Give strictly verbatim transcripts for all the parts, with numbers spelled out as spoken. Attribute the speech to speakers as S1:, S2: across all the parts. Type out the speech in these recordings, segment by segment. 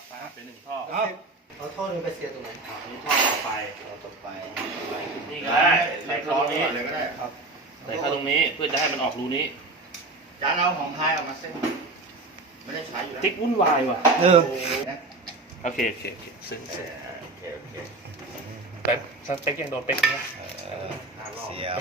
S1: เป็นหนึ่งท่อ
S2: เอาเอาท่อนึงไปเสียตรงไหน
S1: นี่ท่อต่อไป
S2: เราต่อไป
S1: นี่ก็ได้ใส่เข้าตรงนี้
S2: เลยก็ได้ครับ
S1: ใส่เข้าตรงนี้เพื่อจะให้มันออกรูนี้
S2: จานเอาของพายออกมาเส้นไม่ได้ใช้อยู่แล้ว
S1: ติ๊กวุ่นวายว่ะ
S2: เออ
S1: โอเคโอเคโอเคซึ้งซึ้ง
S2: โอเคโอเค
S1: แต่สเต็กยังโดนเป๊กนะ
S2: เสีย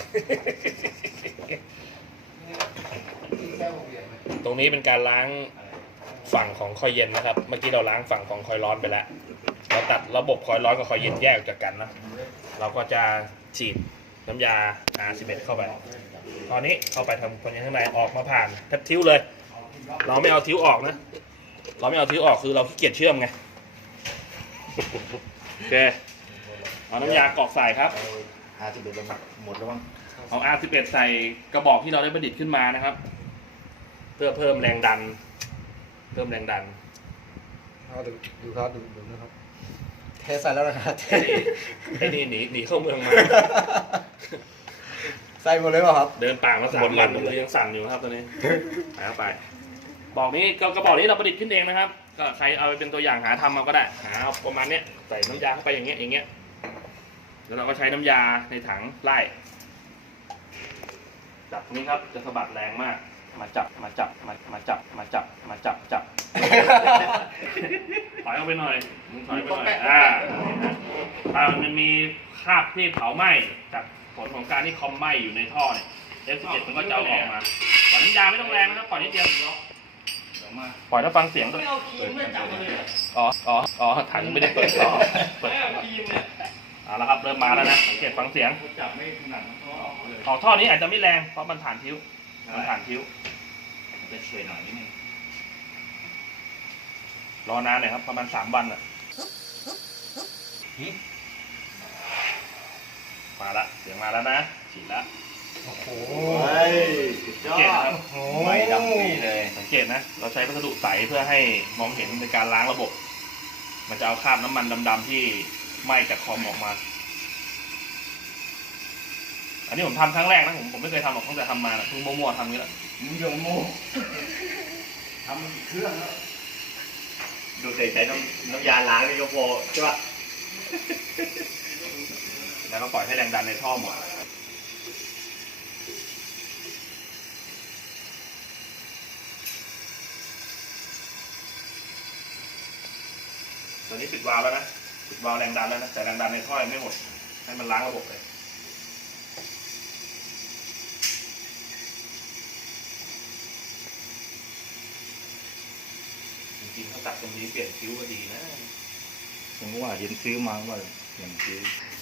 S1: ตรงนี้เป็นการล้างฝั่งของคอยเย็นนะครับเมื่อกี้เราล้างฝั่งของคอยร้อนไปแล้วเราตัดระบบคอยร้อนกับคอยเย็นแยกจากกันนะเราก็จะฉีดน้ำยา อาร์ สิบเอ็ด เข้าไปตอนนี้เข้าไปทำคนยังข้างในออกมาผ่านแทบทิ้วเลยเราไม่เอาทิ้วออกนะเราไม่เอาทิ้วออกคือเราขี้เกียจเชื่อมไงโอเคเอาน้ำยากรอกใส่ครับ
S2: อาร์ สิบเอ็ดหมดแล้วมั้ง
S1: เอา อาร์ สิบเอ็ด ใส่กระบอกที่เราได้ประดิษฐ์ขึ้นมานะครับเพื่อเพิ่มแรงดันเพิ่มแรงดัน
S2: เอาดูดูครับดูดูนะครับเทใส่แล้วนะครับ
S1: ไอ้นี่หนีหนีเข้าเมืองมา
S2: ใส่หมดเลยป่ะครับ
S1: เดินป่ามาสามวันมือยังสั่นอยู่ครับตอนนี้หาไปบอกนี้กระบอกนี้เราประดิษฐ์ขึ้นเองนะครับก็ใครเอาไปเป็นตัวอย่างหาทำเอาก็ได้หาเอาประมาณนี้ใส่น้ำยาเข้าไปอย่างเงี้ยอย่างเงี้ยแล้วเราก็ใช้น้ำยาในถังไล่จับนี้ครับจะสะบัดแรงมากมาจับมาจับมามาจับมาจับมาจับจับถอยออกไปหน่อยถอยไปหน่อยอ่าถ้ามันมีคราบที่เผาไหม้จากผลของการที่คอมไหม้อยู่ในท่อเนี่ยเอฟสิบเจ็ดมันก็จะออกมาปล่อยน้ำยาไม่ต้องแรงนะครับปล่อยนิดเดียวปล่อยแล้วฟังเสียงก็อ๋ออ๋ออ๋อถังไม่ได้เปิดต่อเปิดเอาละครับเริ่มมาแล้วนะสังเกตฟังเสียงออกท่อนี้อาจจะไม่แรงเพราะมันผ่านทิ้วมันผ่านทิ้วจะช่วยหน่อยนิดนึงรอนานหน่อยครับประมาณสามวันอ่ะมาละเสียงมาแล้วนะฉีดละ
S2: โอ้โห
S1: สุดยอด
S2: ไม่ดำปีเลย
S1: สังเกตนะเราใช้วัสดุใสเพื่อให้มองเห็นในการล้างระบบมันจะเอาคราบน้ำมันดำๆที่ไหม้จากคอมออกมาอันนี้ผมทำครั้งแรกนะผมผมไม่เคยทำหรอกตั้งแต่ทำมาเพิ่งมั่วๆทำนี้แหละ
S2: มึงโยโม่ทำมันกี่เครื่องแล้วดูใส่ใช้น้ำน้ำยาล้างนี่ก็พอใช่ป่ะ
S1: แล้วก็ปล่อยให้แรงดันในท่อหมดตอนนี้ปิดวาล์วแล้วนะปิดวาล์วแรงดันแล้วนะแต่แรงดันในท่อยังไม่หมดให้มันล้างระบบเลยจริงๆถ้าตัดตรงนี้เปลี่ยนคิ้วก็ดีนะ
S2: ผมว่าเห็นซื้อมาว่าอย่างซื้อ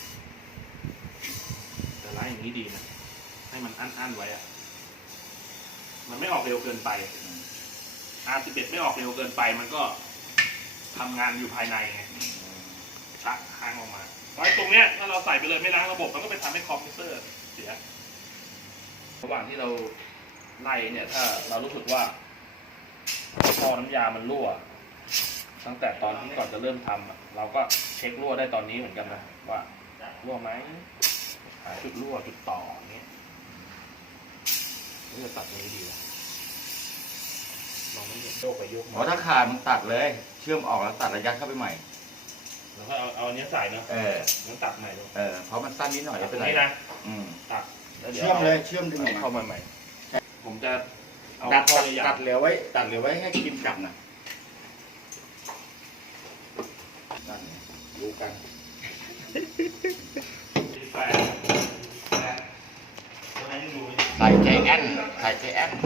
S1: แต่ล้างอย่างนี้ดีนะให้มันอั้นๆไว้อะมันไม่ออกเร็วเกินไป อาร์ สิบเอ็ด ไม่ออกเร็วเกินไปมันก็ทำงานอยู่ภายในไงชักค้างออกมาไว้ตรงเนี้ยถ้าเราใส่ไปเลยไม่ล้างระบบมันก็ไปทำให้คอมพิวเตอร์เสียระหว่างที่เราไล่เนี่ยถ้าเรารู้สึกว่าท่อน้ำยามันรั่วตั้งแต่ตอนที่ก่อนจะเริ่มทำเราก็เช็ครั่วได้ตอนนี้เหมือนกันนะว่ารั่วไหมหาจุดรั่วจุดต่ออย่างเงี้ยนี่จะตัดตรงนี้ดีนะลองไม่เห็นโยกไปโยกมา
S2: เพราะถ้าขาดมันตัดเลยเชื่อมออกแล้วตัดระยะเข้าไปใหม่
S1: แล้วก็เอาเอาเนี้ยใส่เนาะ
S2: เออ
S1: มันตัดใหม่เลย
S2: เออเพราะมันสั้นนิดหน่อย
S1: ตรงนี้นะ
S2: อืม
S1: ตัด
S2: เชื่อมเลยเชื่อมดึง
S1: เข้ามาใหม่ผมจะเอา
S2: ตัด
S1: ข้อใหญ่
S2: ตัดเหลือไว้ตัดเหลือไว้ให้กินกลับนะนั่นดูกันใส่ใจแอนใส่ใจแอน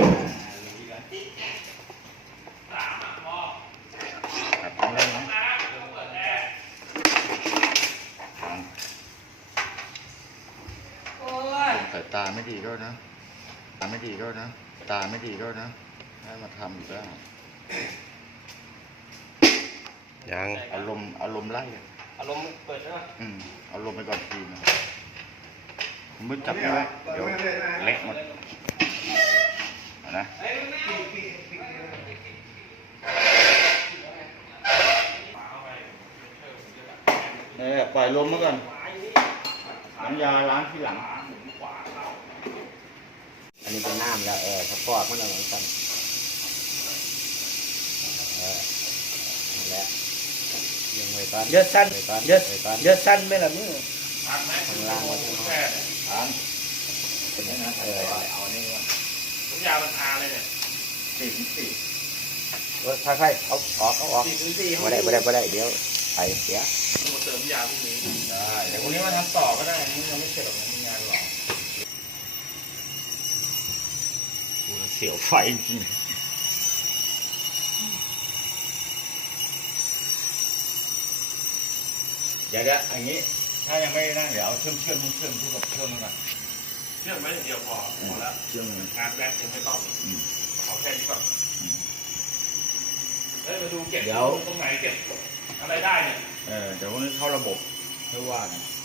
S2: ครับเอาเลยนะสายตาไม่ดีก็นะตาไม่ดีก็นะตาไม่ดีก็นะให้มาทำอีกแล้ว
S1: ยัง
S2: อารมณ์อารมณ์ไล่
S1: อารมณ์เปิดใช่ไหม
S2: อืมอารมณ์ไปก่อนทีนะผมไม่จับเลยเดี๋ยวเละหมดนะเออปล่อยลมมาก่อนน้ำยาล้างที่หลังอันนี้เป็นน้ำแล้วเออสปอร์ตมันเหมือนกันเออนั่นแหละการ
S3: เยอะสั้น
S2: ใส่การ
S3: เยอะ
S2: ใส่การ
S3: เยอะสั้นไหมล่ะมึง
S1: ทานไหมแค่
S2: ทานเป็นยังไงเออเอาอันนี้ก่อน
S1: น้ำยามันทาเลยเนี่ย
S2: สี่ถึงสี่ถ้าใครเอาออกเอาออก
S1: สี่ถึงสี่
S2: ไม่ได้ไม่ได้ไม่ได้เดี๋ยวไปเสีย
S1: ต้องมาเติมน้ำยาพวกนี้
S2: ได้เดี๋ยวพรุ่งนี้มาทำต่อก็ได้มึงยังไม่เสร็จหรอกมีงานหรอเสียวไฟจริงเดี๋ยวเดี๋ยวอย่างนี้ถ้ายังไม่นั่งเดี๋ยวเอาเชื่อมเชื่อมเชื่อมที่กับเชื่อมมันก่อน
S1: เชื่อมไว้อย่างเดียวพอพอแล้ว
S2: เชื่อมมัน
S1: งานแรกยังไม่ต้องเอาแค่นี้ก่อนเฮ้ยมาดูเก็บตรงไหนเก็บอะไรได้เนี่ย
S2: เออเดี๋ยวพรุ่งนี้เข้าระบบเพื่อว่ากัน